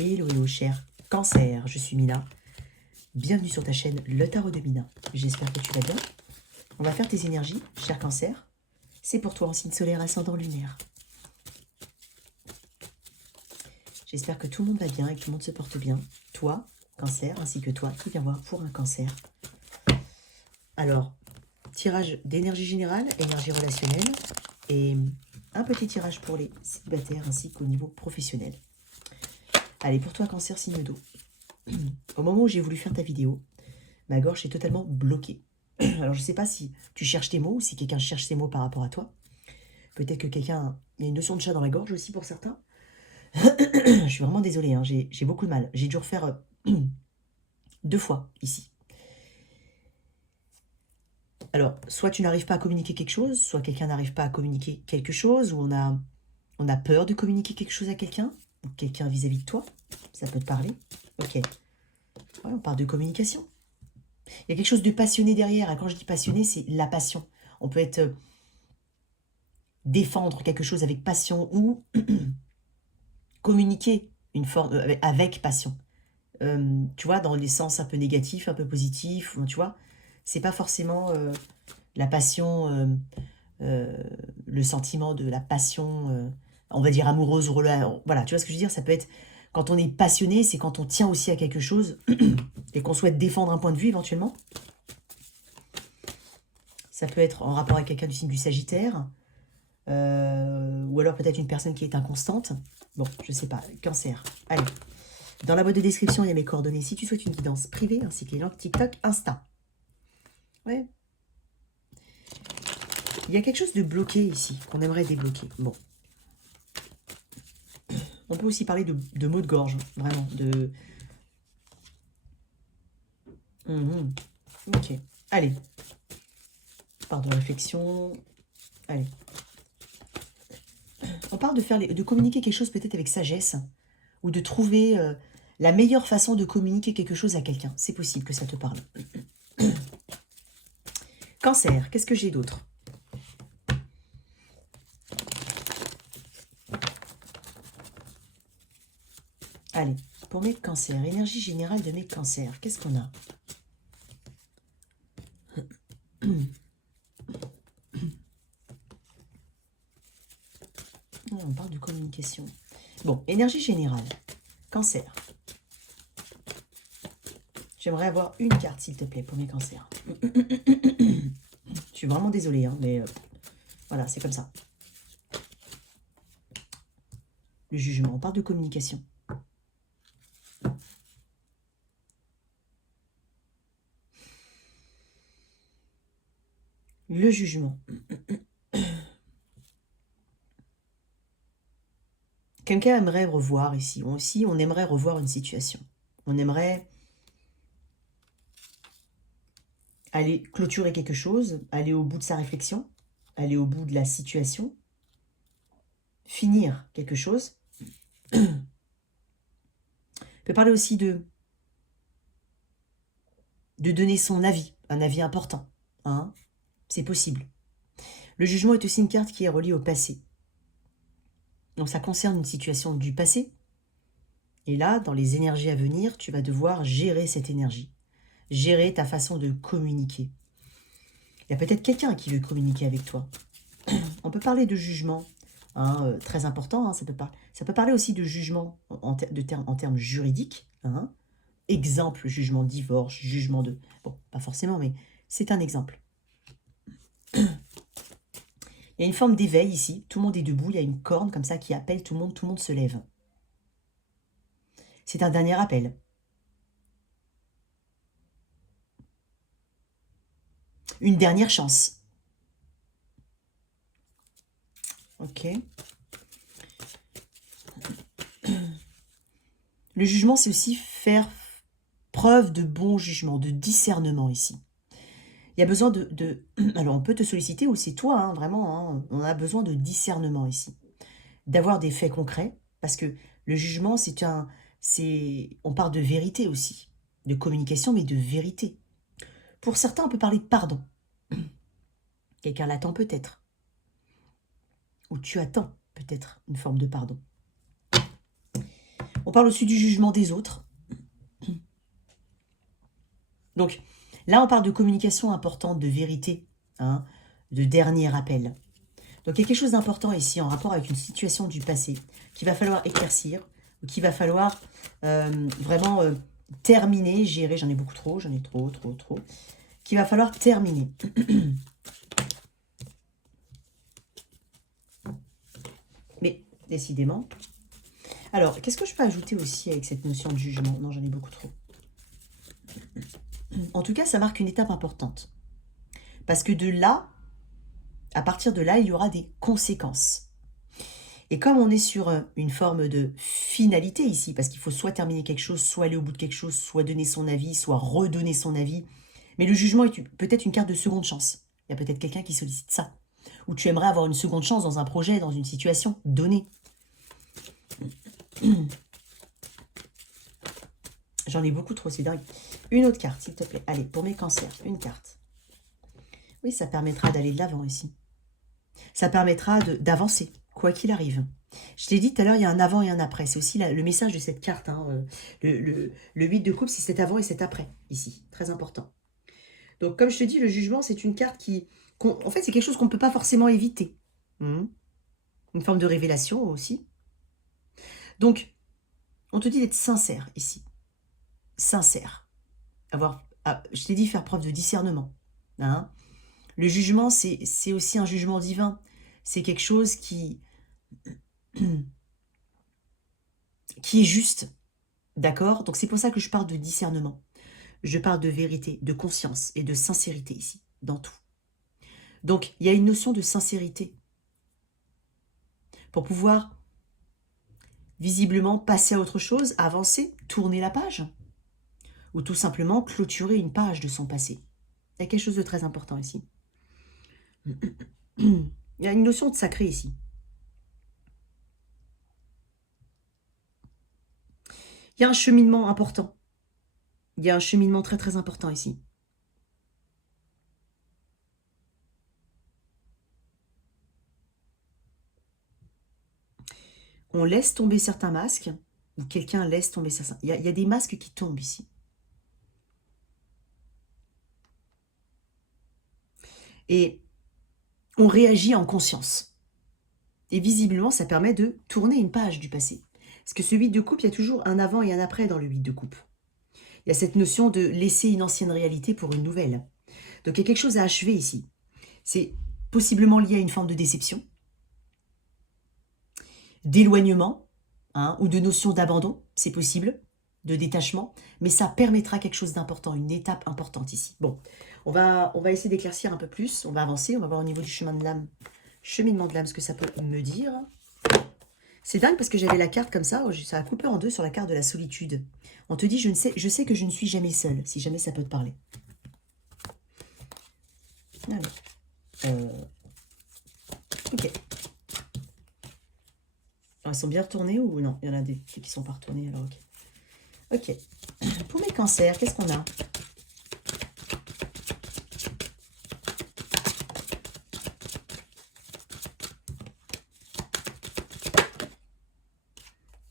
Hello, hello, cher Cancer, je suis Mina. Bienvenue sur ta chaîne Le Tarot de Mina. J'espère que tu vas bien. On va faire tes énergies, cher Cancer. C'est pour toi en signe solaire ascendant lunaire. J'espère que tout le monde va bien et que tout le monde se porte bien. Toi, Cancer, ainsi que toi qui viens voir pour un Cancer. Alors, tirage d'énergie générale, énergie relationnelle et un petit tirage pour les célibataires ainsi qu'au niveau professionnel. Allez, pour toi, Cancer, signe d'eau. Au moment où j'ai voulu faire ta vidéo, ma gorge est totalement bloquée. Alors, je ne sais pas si tu cherches tes mots ou si quelqu'un cherche ses mots par rapport à toi. Peut-être que quelqu'un... Il y a une notion de chat dans la gorge aussi pour certains. Je suis vraiment désolée, hein, j'ai beaucoup de mal. J'ai dû refaire 2 fois ici. Alors, soit tu n'arrives pas à communiquer quelque chose, soit quelqu'un n'arrive pas à communiquer quelque chose, ou on a peur de communiquer quelque chose à quelqu'un, ou quelqu'un vis-à-vis de toi. Ça peut te parler. Ok. Ouais, on parle de communication. Il y a quelque chose de passionné derrière. Et quand je dis passionné, c'est la passion. On peut être défendre quelque chose avec passion ou communiquer une forme avec passion. Tu vois, dans les sens un peu négatifs, un peu positifs, tu vois, c'est pas forcément la passion, le sentiment de la passion, on va dire amoureuse, voilà, tu vois ce que je veux dire, ça peut être, quand on est passionné, c'est quand on tient aussi à quelque chose et qu'on souhaite défendre un point de vue éventuellement. Ça peut être en rapport avec quelqu'un du signe du Sagittaire, ou alors peut-être une personne qui est inconstante. Bon, je sais pas, Cancer. Allez, dans la boîte de description, il y a mes coordonnées si tu souhaites une guidance privée, ainsi que les liens TikTok, Insta. Ouais. Il y a quelque chose de bloqué ici, qu'on aimerait débloquer. Bon. On peut aussi parler de maux de gorge, vraiment, de... Ok. Allez. Pardon, réflexion. Allez. On parle de communiquer quelque chose peut-être avec sagesse, ou de trouver la meilleure façon de communiquer quelque chose à quelqu'un. C'est possible que ça te parle. Cancer, qu'est-ce que j'ai d'autre? Allez, pour mes cancers, énergie générale de mes cancers, qu'est-ce qu'on a? On parle de communication. Bon, énergie générale. Cancer. J'aimerais avoir une carte, s'il te plaît, pour mes cancers. Je suis vraiment désolée, hein, mais voilà, c'est comme ça. Le jugement, on parle de communication. Le jugement. Quelqu'un aimerait revoir ici. Aussi, on aimerait revoir une situation. On aimerait aller clôturer quelque chose, aller au bout de sa réflexion, aller au bout de la situation, finir quelque chose. On peut parler aussi de donner son avis, un avis important. Hein, c'est possible. Le jugement est aussi une carte qui est reliée au passé. Donc ça concerne une situation du passé. Et là, dans les énergies à venir, tu vas devoir gérer cette énergie. Gérer ta façon de communiquer. Il y a peut-être quelqu'un qui veut communiquer avec toi. On peut parler de jugement, hein, très important. Hein, ça peut parler aussi de jugement en termes juridiques. Hein. Exemple, jugement de divorce, jugement de... Bon, pas forcément, mais c'est un exemple. Il y a une forme d'éveil ici. Tout le monde est debout. Il y a une corne comme ça qui appelle tout le monde se lève. C'est un dernier appel. Une dernière chance. Ok. Le jugement, c'est aussi faire preuve de bon jugement, de discernement ici. Il y a besoin de... Alors, on peut te solliciter, ou c'est toi, hein, vraiment, hein, on a besoin de discernement ici. D'avoir des faits concrets, parce que le jugement, on parle de vérité aussi, de communication, mais de vérité. Pour certains, on peut parler de pardon. Quelqu'un l'attend peut-être. Ou tu attends peut-être une forme de pardon. On parle aussi du jugement des autres. Donc, là, on parle de communication importante, de vérité, hein, de dernier appel. Donc, il y a quelque chose d'important ici en rapport avec une situation du passé qu'il va falloir éclaircir, ou qu'il va falloir vraiment terminer, gérer. J'en ai beaucoup trop, j'en ai trop, qu'il va falloir terminer. Mais, décidément. Alors, qu'est-ce que je peux ajouter aussi avec cette notion de jugement? Non, j'en ai beaucoup trop. En tout cas, ça marque une étape importante. Parce que de là, à partir de là, il y aura des conséquences. Et comme on est sur une forme de finalité ici, parce qu'il faut soit terminer quelque chose, soit aller au bout de quelque chose, soit donner son avis, soit redonner son avis. Mais le jugement est peut-être une carte de seconde chance. Il y a peut-être quelqu'un qui sollicite ça. Ou tu aimerais avoir une seconde chance dans un projet, dans une situation donnée. J'en ai beaucoup trop, c'est dingue. Une autre carte, s'il te plaît. Allez, pour mes cancers, une carte. Oui, ça permettra d'aller de l'avant ici. Ça permettra d'avancer, quoi qu'il arrive. Je t'ai dit tout à l'heure, il y a un avant et un après. C'est aussi le message de cette carte. Hein. Le 8 de coupe, c'est cet avant et cet après, ici. Très important. Donc, comme je te dis, le jugement, c'est une carte en fait, c'est quelque chose qu'on ne peut pas forcément éviter. Une forme de révélation aussi. Donc, on te dit d'être sincère ici. Sincère. Je t'ai dit faire preuve de discernement. Hein. Le jugement, c'est aussi un jugement divin. C'est quelque chose qui est juste. D'accord? Donc c'est pour ça que je parle de discernement. Je parle de vérité, de conscience et de sincérité ici, dans tout. Donc il y a une notion de sincérité pour pouvoir visiblement passer à autre chose, avancer, tourner la page, ou tout simplement clôturer une page de son passé. Il y a quelque chose de très important ici. Il y a une notion de sacré ici. Il y a un cheminement important. Il y a un cheminement très très important ici. On laisse tomber certains masques, ou quelqu'un laisse tomber certains. Il y a des masques qui tombent ici. Et on réagit en conscience. Et visiblement, ça permet de tourner une page du passé. Parce que ce 8 de coupe, il y a toujours un avant et un après dans le 8 de coupe. Il y a cette notion de laisser une ancienne réalité pour une nouvelle. Donc il y a quelque chose à achever ici. C'est possiblement lié à une forme de déception, d'éloignement, hein, ou de notion d'abandon, c'est possible, de détachement, mais ça permettra quelque chose d'important, une étape importante ici. Bon, on va essayer d'éclaircir un peu plus, on va avancer, on va voir au niveau du chemin de l'âme, cheminement de l'âme, ce que ça peut me dire. C'est dingue parce que j'avais la carte comme ça a coupé en deux sur la carte de la solitude. On te dit, je sais que je ne suis jamais seule, si jamais ça peut te parler. Ok. Alors, ils sont bien retournés ou non? Il y en a des qui sont pas retournés, alors ok. Ok. Pour mes cancers, qu'est-ce qu'on a?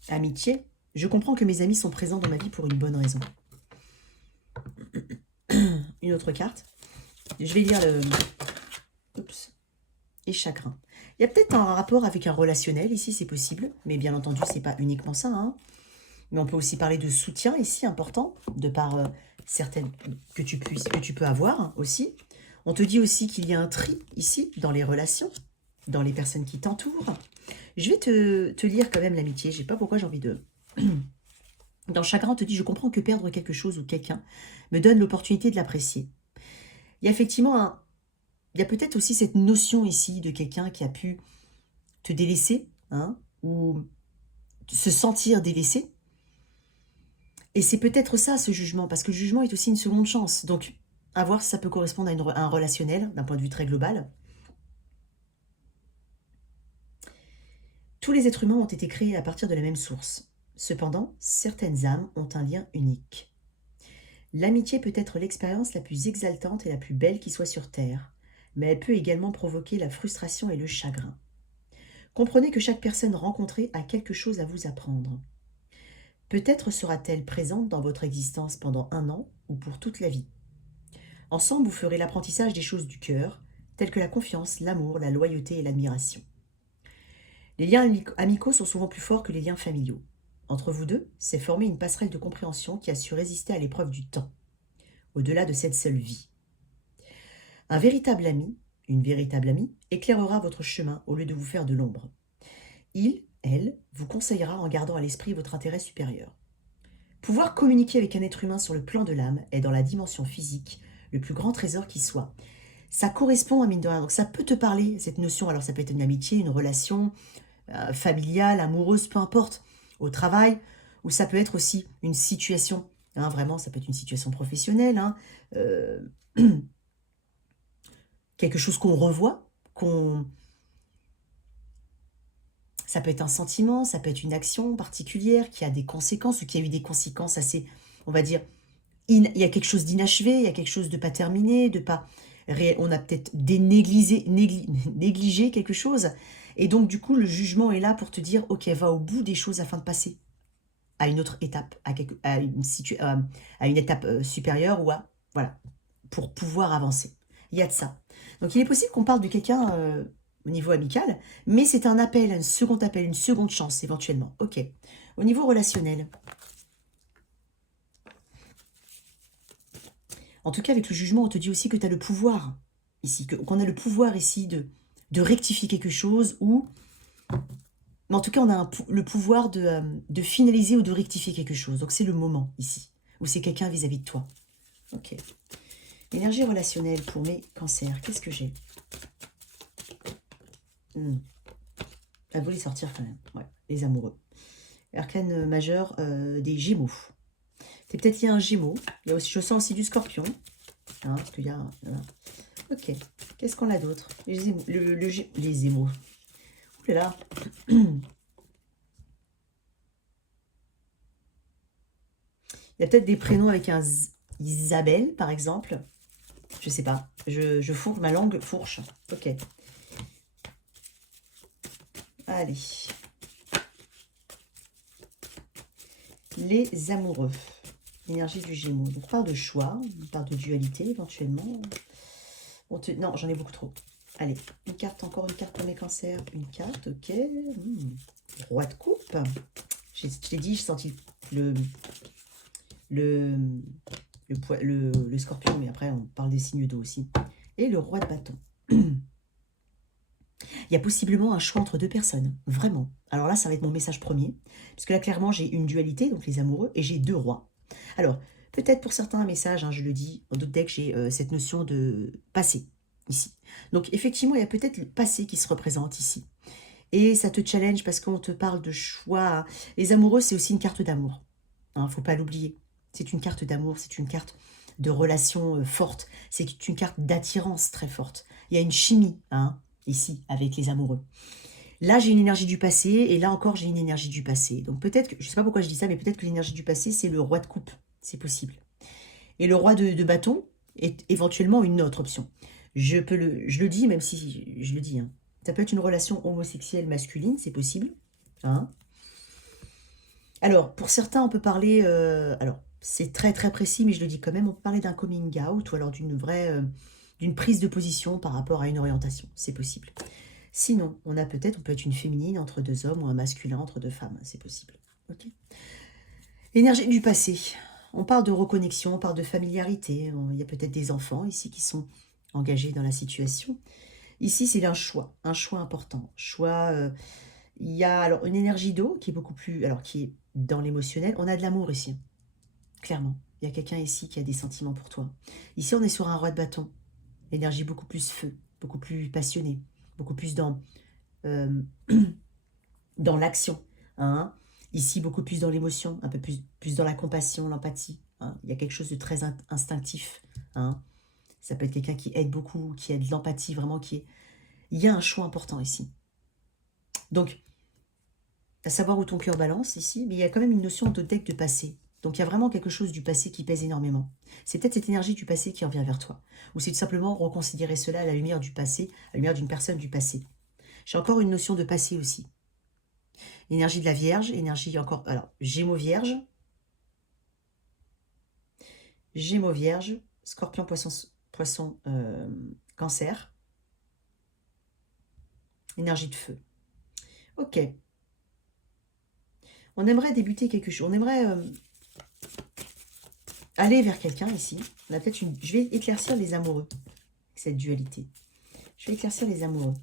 Amitié. Je comprends que mes amis sont présents dans ma vie pour une bonne raison. Une autre carte. Je vais lire le... Oups. Et chagrin. Il y a peut-être un rapport avec un relationnel ici, c'est possible. Mais bien entendu, c'est pas uniquement ça. Hein. Mais on peut aussi parler de soutien ici, important, de par certaines que tu peux avoir hein, aussi. On te dit aussi qu'il y a un tri ici, dans les relations, dans les personnes qui t'entourent. Je vais te lire quand même l'amitié. Je sais pas pourquoi j'ai envie de... Dans chagrin, on te dit, je comprends que perdre quelque chose ou quelqu'un me donne l'opportunité de l'apprécier. Il y a effectivement il y a peut-être aussi cette notion ici de quelqu'un qui a pu te délaisser, hein, ou se sentir délaissé. Et c'est peut-être ça, ce jugement, parce que le jugement est aussi une seconde chance. Donc, à voir si ça peut correspondre à un relationnel, d'un point de vue très global. Tous les êtres humains ont été créés à partir de la même source. Cependant, certaines âmes ont un lien unique. L'amitié peut être l'expérience la plus exaltante et la plus belle qui soit sur Terre, mais elle peut également provoquer la frustration et le chagrin. Comprenez que chaque personne rencontrée a quelque chose à vous apprendre. Peut-être sera-t-elle présente dans votre existence pendant 1 an ou pour toute la vie. Ensemble, vous ferez l'apprentissage des choses du cœur, telles que la confiance, l'amour, la loyauté et l'admiration. Les liens amicaux sont souvent plus forts que les liens familiaux. Entre vous deux, s'est formée une passerelle de compréhension qui a su résister à l'épreuve du temps, au-delà de cette seule vie. Un véritable ami, une véritable amie, éclairera votre chemin au lieu de vous faire de l'ombre. Il, elle, vous conseillera en gardant à l'esprit votre intérêt supérieur. Pouvoir communiquer avec un être humain sur le plan de l'âme est dans la dimension physique le plus grand trésor qui soit. Ça correspond à mine de rien. Donc ça peut te parler, cette notion. Alors ça peut être une amitié, une relation familiale, amoureuse, peu importe, au travail, ou ça peut être aussi une situation. Hein, vraiment, ça peut être une situation professionnelle. Euh, quelque chose qu'on revoit, ça peut être un sentiment, ça peut être une action particulière qui a des conséquences ou qui a eu des conséquences assez, on va dire, il y a quelque chose d'inachevé, il y a quelque chose de pas terminé, de pas on a peut-être négligé quelque chose. Et donc, du coup, le jugement est là pour te dire, ok, va au bout des choses afin de passer à une autre étape, à une étape supérieure ou voilà, pour pouvoir avancer. Il y a de ça. Donc, il est possible qu'on parle de quelqu'un au niveau amical, mais c'est un appel, une seconde chance éventuellement. Ok. Au niveau relationnel, en tout cas, avec le jugement, on te dit aussi que tu as le pouvoir ici, qu'on a le pouvoir ici de rectifier quelque chose ou... Mais en tout cas, on a le pouvoir de finaliser ou de rectifier quelque chose. Donc, c'est le moment ici, où c'est quelqu'un vis-à-vis de toi. Ok. Énergie relationnelle pour mes cancers. Qu'est-ce que j'ai Elle voulait sortir quand même. Ouais, les amoureux. Arcane majeur des Gémeaux. C'est peut-être il y a un Gémeaux. Il y a aussi, je sens aussi du Scorpion. Hein, parce qu'il y a... Ok. Qu'est-ce qu'on a d'autre? Les émaux. Les émaux. Ouh là là. Il y a peut-être des prénoms avec un Isabelle, par exemple. Je sais pas. Je fourre ma langue fourche. Ok. Allez. Les amoureux. Énergie du Gémeaux. Donc, on parle de choix, on parle de dualité éventuellement. Non, j'en ai beaucoup trop. Allez, une carte, encore une carte pour mes cancers. Une carte, ok. Roi de coupe. Je t'ai dit, j'ai senti le scorpion, mais après, on parle des signes d'eau aussi. Et le roi de bâton. Il y a possiblement un choix entre deux personnes, vraiment. Alors là, ça va être mon message premier, puisque là, clairement, j'ai une dualité, donc les amoureux, et j'ai deux rois. Alors, peut-être pour certains un message, hein, je le dis, en d'autres decks, j'ai cette notion de passé, ici. Donc, effectivement, il y a peut-être le passé qui se représente ici. Et ça te challenge parce qu'on te parle de choix. Les amoureux, c'est aussi une carte d'amour. Hein, faut pas l'oublier. C'est une carte d'amour, c'est une carte de relation forte. C'est une carte d'attirance très forte. Il y a une chimie, hein, ici, avec les amoureux. Là, j'ai une énergie du passé, et là encore, j'ai une énergie du passé. Donc peut-être que, je ne sais pas pourquoi je dis ça, mais peut-être que l'énergie du passé, c'est le roi de coupe. C'est possible. Et le roi de bâton est éventuellement une autre option. Je le dis, même si je le dis, hein. Ça peut être une relation homosexuelle masculine, c'est possible. Hein. Alors, pour certains, on peut parler... alors, c'est très très précis, mais je le dis quand même, on peut parler d'un coming out ou alors d'une prise de position par rapport à une orientation. C'est possible. Sinon, on peut être une féminine entre deux hommes ou un masculin entre deux femmes. C'est possible. Ok. L'énergie du passé. On parle de reconnexion, on parle de familiarité. Il y a peut-être des enfants ici qui sont engagés dans la situation. Ici, c'est un choix important. Il y a alors une énergie d'eau qui est beaucoup plus, alors qui est dans l'émotionnel. On a de l'amour ici, clairement. Il y a quelqu'un ici qui a des sentiments pour toi. Ici, on est sur un roi de bâton. L'énergie beaucoup plus feu, beaucoup plus passionnée, beaucoup plus euh, dans l'action. Hein. Ici, beaucoup plus dans l'émotion, un peu plus dans la compassion, l'empathie. Hein. Il y a quelque chose de très instinctif. Hein. Ça peut être quelqu'un qui aide beaucoup, qui a de l'empathie, vraiment, Il y a un choix important ici. Donc, à savoir où ton cœur balance ici, mais il y a quand même une notion de deck de passé. Donc, il y a vraiment quelque chose du passé qui pèse énormément. C'est peut-être cette énergie du passé qui revient vers toi. Ou c'est tout simplement reconsidérer cela à la lumière du passé, à la lumière d'une personne du passé. J'ai encore une notion de passé aussi. Énergie de la Vierge, énergie encore... Alors, Gémeaux Vierge. Gémeaux Vierge, Scorpion, Poisson, Cancer. Énergie de feu. Ok. On aimerait débuter quelque chose. On aimerait aller vers quelqu'un ici. On a peut-être une... Je vais éclaircir les amoureux. Cette dualité. Je vais éclaircir les amoureux.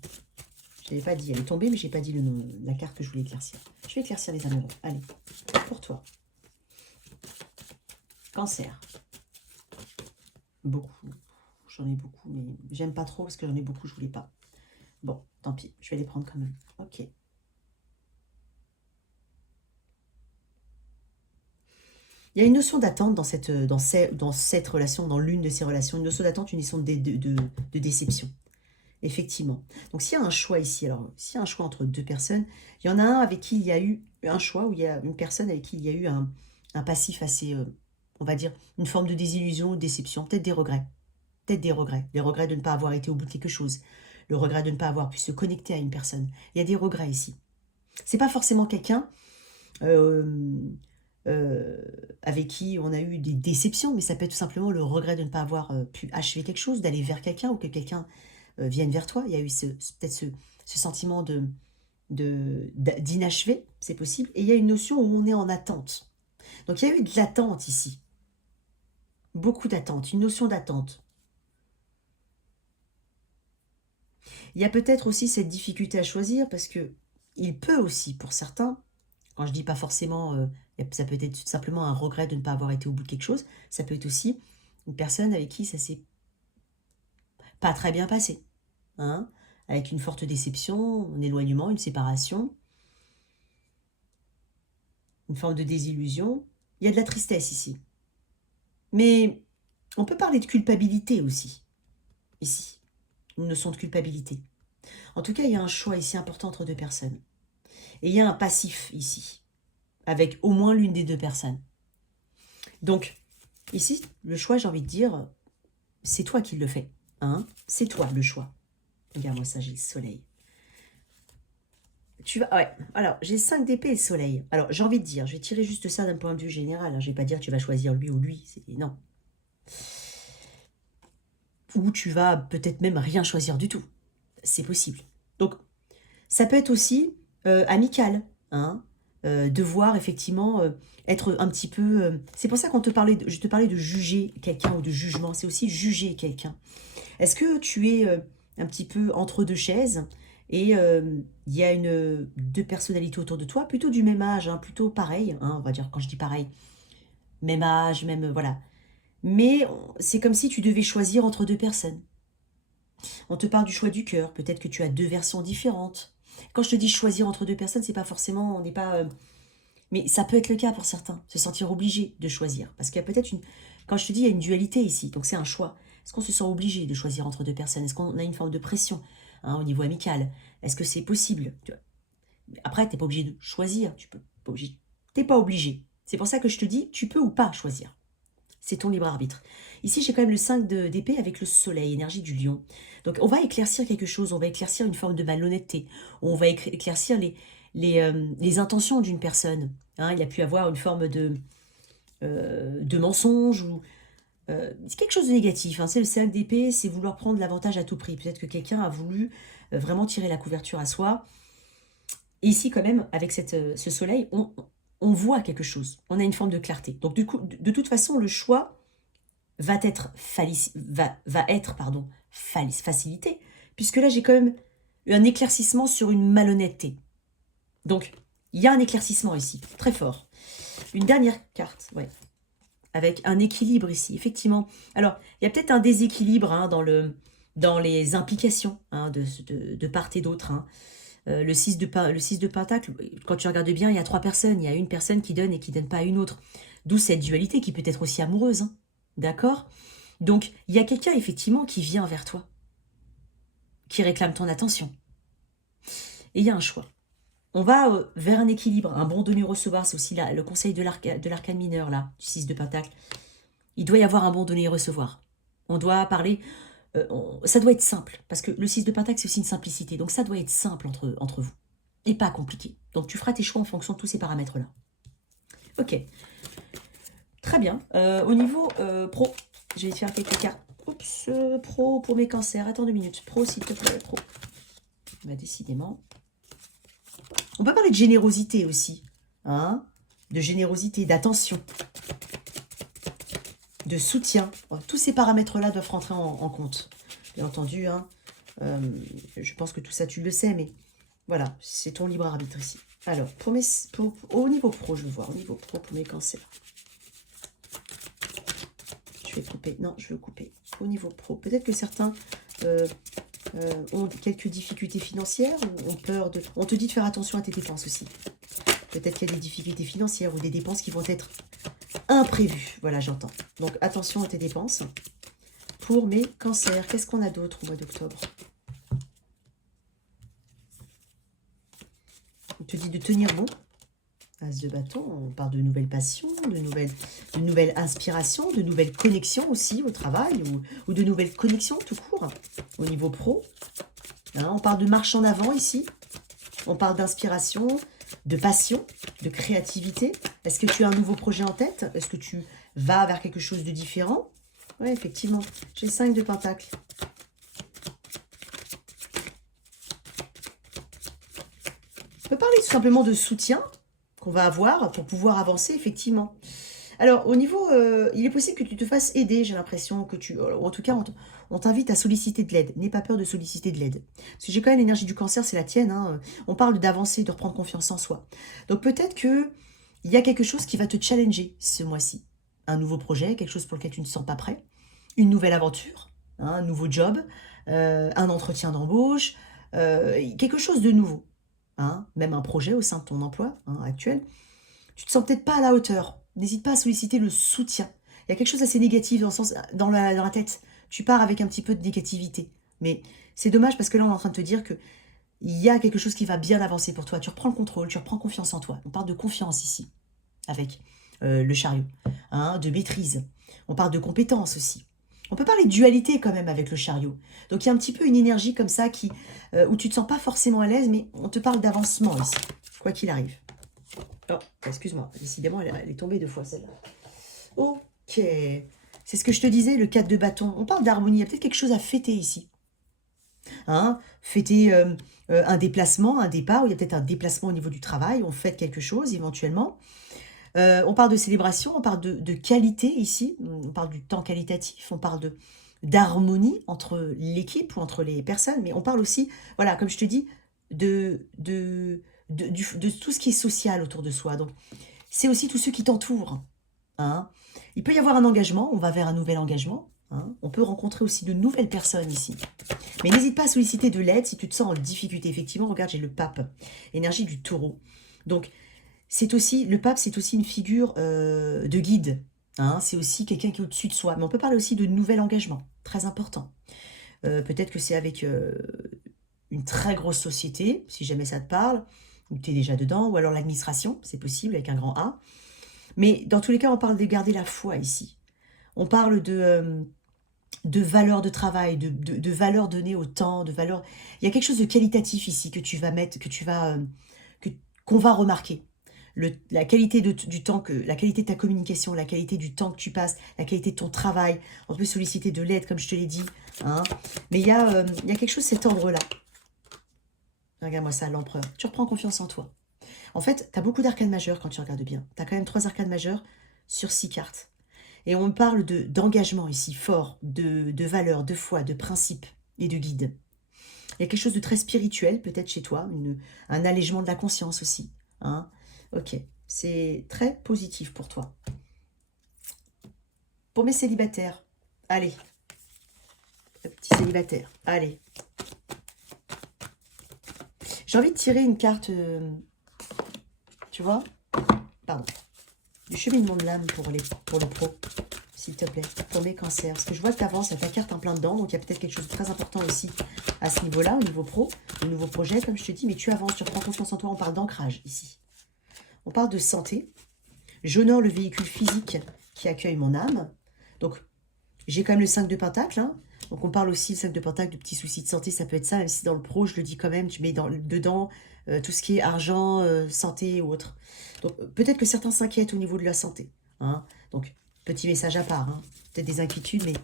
Je ne l'avais pas dit. Elle est tombée, mais je n'ai pas dit le nom, la carte que je voulais éclaircir. Je vais éclaircir les amoureux. Allez. Pour toi. Cancer. Beaucoup. J'en ai beaucoup, mais j'aime pas trop parce que j'en ai beaucoup, je voulais pas. Bon, tant pis. Je vais les prendre quand même. Ok. Il y a une notion d'attente dans cette relation, dans l'une de ces relations. Une notion d'attente, une notion de déception. Effectivement. Donc, s'il y a un choix ici, alors, s'il y a un choix entre deux personnes, il y en a un avec qui il y a eu un choix, où il y a une personne avec qui il y a eu un passif assez, on va dire, une forme de désillusion ou de déception, peut-être des regrets. Peut-être des regrets. Les regrets de ne pas avoir été au bout de quelque chose. Le regret de ne pas avoir pu se connecter à une personne. Il y a des regrets ici. C'est pas forcément quelqu'un euh, avec qui on a eu des déceptions, mais ça peut être tout simplement le regret de ne pas avoir pu achever quelque chose, d'aller vers quelqu'un ou que quelqu'un vienne vers toi. Il y a eu peut-être ce sentiment d'inachevé, c'est possible. Et il y a une notion où on est en attente. Donc il y a eu de l'attente ici. Beaucoup d'attente, une notion d'attente. Il y a peut-être aussi cette difficulté à choisir parce que il peut aussi, pour certains, quand je dis pas forcément, ça peut être simplement un regret de ne pas avoir été au bout de quelque chose, ça peut être aussi une personne avec qui ça s'est pas très bien passé, hein, avec une forte déception, un éloignement, une séparation, une forme de désillusion. Il y a de la tristesse ici. Mais on peut parler de culpabilité aussi, ici, une notion de culpabilité. En tout cas, il y a un choix ici important entre deux personnes. Et il y a un passif ici, avec au moins l'une des deux personnes. Donc, ici, le choix, j'ai envie de dire, c'est toi qui le fais. Hein, c'est toi le choix. Regarde-moi ça, j'ai le soleil. Tu vas, ouais, alors, j'ai 5 d'épée et le soleil. Alors, j'ai envie de dire, je vais tirer juste ça d'un point de vue général. Hein. Je ne vais pas dire que tu vas choisir lui ou lui. Non. Ou tu vas peut-être même rien choisir du tout. C'est possible. Donc, ça peut être aussi amical, hein, devoir effectivement être un petit peu... c'est pour ça qu'on te parlait, je te parlais de juger quelqu'un ou de jugement, c'est aussi juger quelqu'un. Est-ce que tu es un petit peu entre deux chaises et il y a deux personnalités autour de toi, plutôt du même âge, hein, plutôt pareil, hein, on va dire quand je dis pareil, même âge, même... voilà. Mais c'est comme si tu devais choisir entre deux personnes. On te parle du choix du cœur. Peut-être que tu as deux versions différentes. Quand je te dis choisir entre deux personnes, c'est pas forcément, on n'est pas, mais ça peut être le cas pour certains, se sentir obligé de choisir, parce qu'il y a peut-être une, quand je te dis, il y a une dualité ici, donc c'est un choix. Est-ce qu'on se sent obligé de choisir entre deux personnes? Est-ce qu'on a une forme de pression, hein, au niveau amical? Est-ce que c'est possible? Après, t'es pas obligé de choisir. Tu peux pas obligé. T'es pas obligé. C'est pour ça que je te dis, tu peux ou pas choisir. C'est ton libre arbitre. Ici, j'ai quand même le 5 d'épée avec le soleil, énergie du lion. Donc, on va éclaircir quelque chose, on va éclaircir une forme de malhonnêteté, on va éclaircir les intentions d'une personne. Hein, il a pu avoir une forme de mensonge ou c'est quelque chose de négatif. Hein. C'est le 5 d'épée, c'est vouloir prendre l'avantage à tout prix. Peut-être que quelqu'un a voulu vraiment tirer la couverture à soi. Et ici, quand même, avec ce soleil, on voit quelque chose. On a une forme de clarté. Donc, du coup, de toute façon, le choix va être, facilité, puisque là, j'ai quand même eu un éclaircissement sur une malhonnêteté. Donc, il y a un éclaircissement ici, très fort. Une dernière carte, ouais, avec un équilibre ici, effectivement. Alors, il y a peut-être un déséquilibre hein, dans les implications hein, de part et d'autre. Hein. Le 6 de Pentacle, quand tu regardes bien, il y a 3 personnes. Il y a une personne qui donne et qui ne donne pas à une autre. D'où cette dualité qui peut être aussi amoureuse. Hein. D'accord? Donc, il y a quelqu'un, effectivement, qui vient vers toi, qui réclame ton attention. Et il y a un choix. On va vers un équilibre, un bon donner-recevoir. C'est aussi le conseil de l'arcane mineur, là, du 6 de Pentacle. Il doit y avoir un bon donner-recevoir. On doit parler... ça doit être simple, parce que le 6 de Pentacle, c'est aussi une simplicité. Donc, ça doit être simple entre vous. et pas compliqué. Donc, tu feras tes choix en fonction de tous ces paramètres-là. Ok. Très bien. Au niveau pro, je vais te faire quelques cartes. Oups, pro pour mes cancers. Attends 2 minutes. Pro, s'il te plaît, pro. Bah, décidément. On peut parler de générosité aussi. Hein, de générosité, d'attention, de soutien. Tous ces paramètres-là doivent rentrer en compte. Bien entendu, hein, je pense que tout ça, tu le sais, mais voilà, c'est ton libre arbitre ici. Alors, au niveau pro, je veux voir, au niveau pro pour mes cancers. Je vais couper, non, je veux couper. Au niveau pro, peut-être que certains ont quelques difficultés financières, ou ont peur de... On te dit de faire attention à tes dépenses aussi. Peut-être qu'il y a des difficultés financières ou des dépenses qui vont être imprévues. Voilà, j'entends. Donc, attention à tes dépenses. Pour mes cancers, qu'est-ce qu'on a d'autre au mois d'octobre? On te dit de tenir bon. As de bâton, on parle de nouvelles passions, de nouvelles inspirations, de nouvelles connexions aussi au travail, ou de nouvelles connexions tout court, au niveau pro. Hein, on parle de marche en avant ici. On parle d'inspiration, de passion, de créativité. Est-ce que tu as un nouveau projet en tête? Est-ce que tu vas vers quelque chose de différent? Oui, effectivement. J'ai 5 de pentacles. On peut parler tout simplement de soutien qu'on va avoir pour pouvoir avancer, effectivement. Alors, au niveau, il est possible que tu te fasses aider, j'ai l'impression que tu... En tout cas, on t'invite à solliciter de l'aide. N'aie pas peur de solliciter de l'aide. Parce que j'ai quand même l'énergie du cancer, c'est la tienne. Hein. On parle d'avancer, de reprendre confiance en soi. Donc, peut-être qu'il y a quelque chose qui va te challenger ce mois-ci. Un nouveau projet, quelque chose pour lequel tu ne te sens pas prêt. Une nouvelle aventure, hein, un nouveau job, un entretien d'embauche, quelque chose de nouveau. Hein, même un projet au sein de ton emploi actuel. Tu te sens peut-être pas à la hauteur. N'hésite pas à solliciter le soutien. Il y a quelque chose d'assez négatif dans la tête. Tu pars avec un petit peu de négativité. Mais c'est dommage parce que là, on est en train de te dire que il y a quelque chose qui va bien avancer pour toi. Tu reprends le contrôle, tu reprends confiance en toi. On parle de confiance ici, avec le chariot. Hein, de maîtrise. On parle de compétence aussi. On peut parler de dualité quand même avec le chariot. Donc il y a un petit peu une énergie comme ça où tu ne te sens pas forcément à l'aise, mais on te parle d'avancement ici, quoi qu'il arrive. Oh, excuse-moi, décidément, elle est tombée 2 fois celle-là. Ok, c'est ce que je te disais, le 4 de bâton. On parle d'harmonie, il y a peut-être quelque chose à fêter ici. Hein, fêter un déplacement, un départ, ou il y a peut-être un déplacement au niveau du travail, on fête quelque chose éventuellement. On parle de célébration, on parle de qualité ici, on parle du temps qualitatif, on parle d'harmonie entre l'équipe ou entre les personnes, mais on parle aussi, voilà, comme je te dis, de tout ce qui est social autour de soi. Donc, c'est aussi tous ceux qui t'entourent. Hein. Il peut y avoir un engagement, on va vers un nouvel engagement. Hein. On peut rencontrer aussi de nouvelles personnes ici. Mais n'hésite pas à solliciter de l'aide si tu te sens en difficulté. Effectivement, regarde, j'ai le pape, énergie du taureau. Donc, le pape, c'est aussi une figure de guide. Hein. C'est aussi quelqu'un qui est au-dessus de soi. Mais on peut parler aussi de nouvel engagement, très important. Peut-être que c'est avec une très grosse société, si jamais ça te parle, ou tu es déjà dedans, ou alors l'administration, c'est possible, avec un grand A. Mais dans tous les cas, on parle de garder la foi ici. On parle de valeur de travail, de valeur donnée au temps, de valeur... Il y a quelque chose de qualitatif ici que tu vas mettre, qu'on va remarquer. La qualité du temps, la qualité de ta communication, la qualité du temps que tu passes, la qualité de ton travail. On peut solliciter de l'aide, comme je te l'ai dit. Hein. Mais il y a quelque chose de cet ordre-là. Regarde-moi ça, l'empereur. Tu reprends confiance en toi. En fait, tu as beaucoup d'arcanes majeures quand tu regardes bien. Tu as quand même 3 arcanes majeures sur 6 cartes. Et on parle d'engagement ici, fort, de valeur, de foi, de principe et de guide. Il y a quelque chose de très spirituel, peut-être chez toi, un allègement de la conscience aussi. Hein. Ok, c'est très positif pour toi. Pour mes célibataires, allez. Petit célibataire, allez. J'ai envie de tirer une carte, tu vois, pardon, du cheminement de l'âme pour le pro, s'il te plaît, pour mes cancers. Parce que je vois que tu avances, il y a ta carte en plein dedans, donc il y a peut-être quelque chose de très important aussi à ce niveau-là, au niveau pro, au nouveau projet, comme je te dis, mais tu avances, tu reprends confiance en toi, on parle d'ancrage ici. On parle de santé. J'honore le véhicule physique qui accueille mon âme. Donc, j'ai quand même le 5 de Pentacle. Hein. Donc on parle aussi, le 5 de Pentacle, de petits soucis de santé, ça peut être ça, même si dans le pro, je le dis quand même, tu mets dedans tout ce qui est argent, santé ou autre. Donc peut-être que certains s'inquiètent au niveau de la santé. Hein. Donc petit message à part, hein. Peut-être des inquiétudes, mais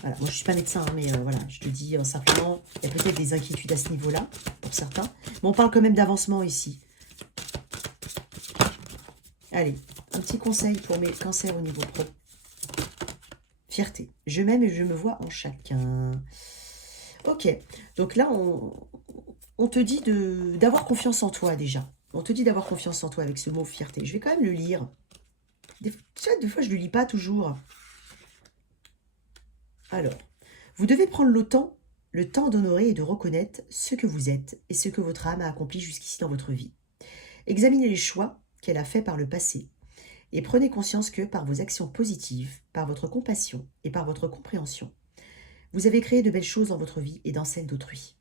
voilà, moi je suis pas médecin, hein, mais voilà, je te dis simplement, il y a peut-être des inquiétudes à ce niveau-là, pour certains. Mais on parle quand même d'avancement ici. Allez, un petit conseil pour mes cancers au niveau pro. Fierté. Je m'aime et je me vois en chacun. Ok, donc là, on te dit d'avoir confiance en toi déjà. On te dit d'avoir confiance en toi avec ce mot fierté. Je vais quand même le lire. Tu vois, des fois, je ne le lis pas toujours. Alors, vous devez prendre le temps d'honorer et de reconnaître ce que vous êtes et ce que votre âme a accompli jusqu'ici dans votre vie. Examinez les choix qu'elle a faits par le passé et prenez conscience que par vos actions positives, par votre compassion et par votre compréhension, vous avez créé de belles choses dans votre vie et dans celle d'autrui.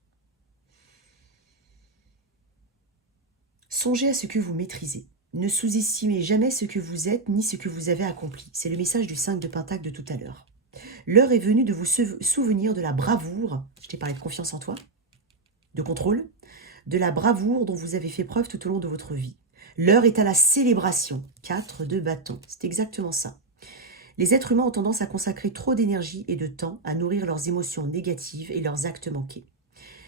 Songez à ce que vous maîtrisez. Ne sous-estimez jamais ce que vous êtes ni ce que vous avez accompli. C'est le message du 5 de Pentacle de tout à l'heure. L'heure est venue de vous souvenir de la bravoure, je t'ai parlé de confiance en toi, de contrôle, de la bravoure dont vous avez fait preuve tout au long de votre vie. L'heure est à la célébration. 4 de bâton, c'est exactement ça. Les êtres humains ont tendance à consacrer trop d'énergie et de temps à nourrir leurs émotions négatives et leurs actes manqués.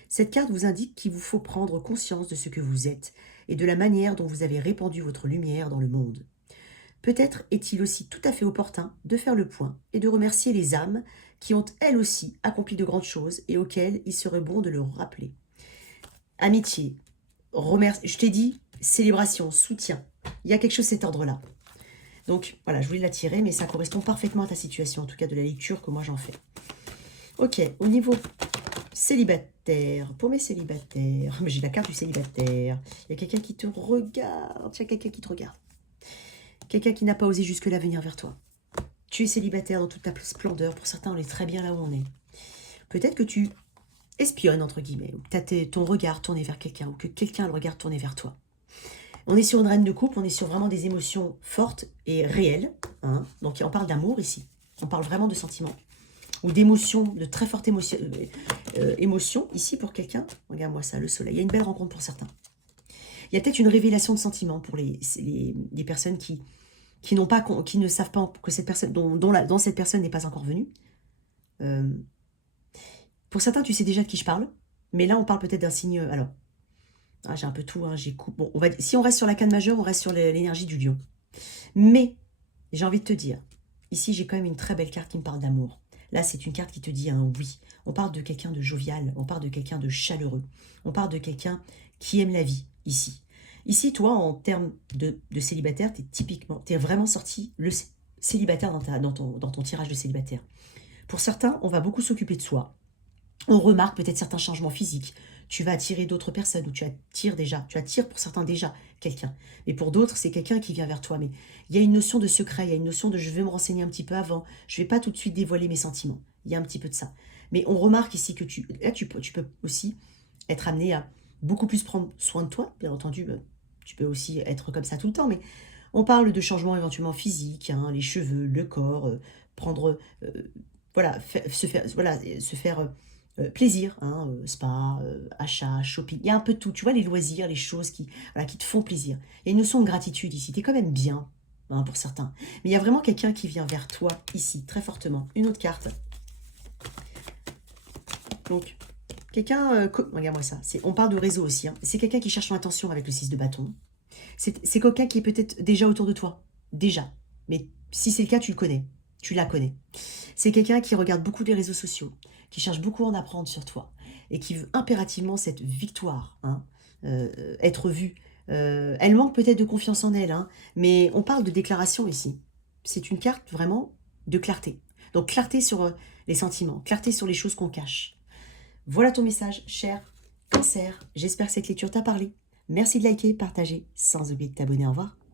Cette carte vous indique qu'il vous faut prendre conscience de ce que vous êtes et de la manière dont vous avez répandu votre lumière dans le monde. Peut-être est-il aussi tout à fait opportun de faire le point et de remercier les âmes qui ont elles aussi accompli de grandes choses et auxquelles il serait bon de le rappeler. Amitié, je t'ai dit, célébration, soutien. Il y a quelque chose de cet ordre-là. Donc voilà, je voulais la tirer, mais ça correspond parfaitement à ta situation, en tout cas de la lecture que moi j'en fais. Ok, au niveau célibataire, pour mes célibataires, j'ai la carte du célibataire. Il y a quelqu'un qui te regarde, il y a quelqu'un qui te regarde. Quelqu'un qui n'a pas osé jusque-là venir vers toi. Tu es célibataire dans toute ta splendeur. Pour certains, on est très bien là où on est. Peut-être que tu espionnes, entre guillemets, ou que tu as ton regard tourné vers quelqu'un, ou que quelqu'un a le regard tourné vers toi. On est sur une reine de coupe, on est sur vraiment des émotions fortes et réelles. Hein. Donc on parle d'amour ici. On parle vraiment de sentiments. Ou d'émotions, de très fortes émotions. Ici, pour quelqu'un, regarde-moi ça, le soleil. Il y a une belle rencontre pour certains. Il y a peut-être une révélation de sentiments pour les personnes qui ne savent pas que cette personne, dont cette personne n'est pas encore venue. Pour certains, tu sais déjà de qui je parle, mais là, on parle peut-être d'un signe. Alors, j'ai un peu tout, hein, bon, si on reste sur la canne majeure, on reste sur l'énergie du lion. Mais, j'ai envie de te dire, ici, j'ai quand même une très belle carte qui me parle d'amour. Là, c'est une carte qui te dit un oui. On parle de quelqu'un de jovial, on parle de quelqu'un de chaleureux, on parle de quelqu'un qui aime la vie, ici. Ici, toi, en termes de célibataire, t'es vraiment sorti le célibataire dans ton tirage de célibataire. Pour certains, on va beaucoup s'occuper de soi. On remarque peut-être certains changements physiques. Tu vas attirer d'autres personnes, ou tu attires pour certains déjà quelqu'un. Mais pour d'autres, c'est quelqu'un qui vient vers toi. Mais il y a une notion de secret, il y a une notion de je vais me renseigner un petit peu avant, je ne vais pas tout de suite dévoiler mes sentiments. Il y a un petit peu de ça. Mais on remarque ici que tu peux aussi être amené à beaucoup plus prendre soin de toi. Bien entendu, tu peux aussi être comme ça tout le temps, mais on parle de changements éventuellement physiques, hein, les cheveux, le corps, se faire plaisir, hein, spa, achat, shopping, il y a un peu de tout, tu vois, les loisirs, les choses qui te font plaisir. Il y a une notion de gratitude ici, tu es quand même bien, hein, pour certains. Mais il y a vraiment quelqu'un qui vient vers toi, ici, très fortement. Une autre carte. Donc, quelqu'un, regarde-moi ça, on parle de réseau aussi, hein. C'est quelqu'un qui cherche son attention avec le 6 de bâton. C'est quelqu'un qui est peut-être déjà autour de toi, déjà. Mais si c'est le cas, tu le connais, tu la connais. C'est quelqu'un qui regarde beaucoup les réseaux sociaux, qui cherche beaucoup à en apprendre sur toi et qui veut impérativement cette victoire, hein, être vue. Elle manque peut-être de confiance en elle, hein, mais on parle de déclaration ici. C'est une carte vraiment de clarté. Donc clarté sur les sentiments, clarté sur les choses qu'on cache. Voilà ton message, cher Cancer. J'espère que cette lecture t'a parlé. Merci de liker, partager, sans oublier de t'abonner. Au revoir.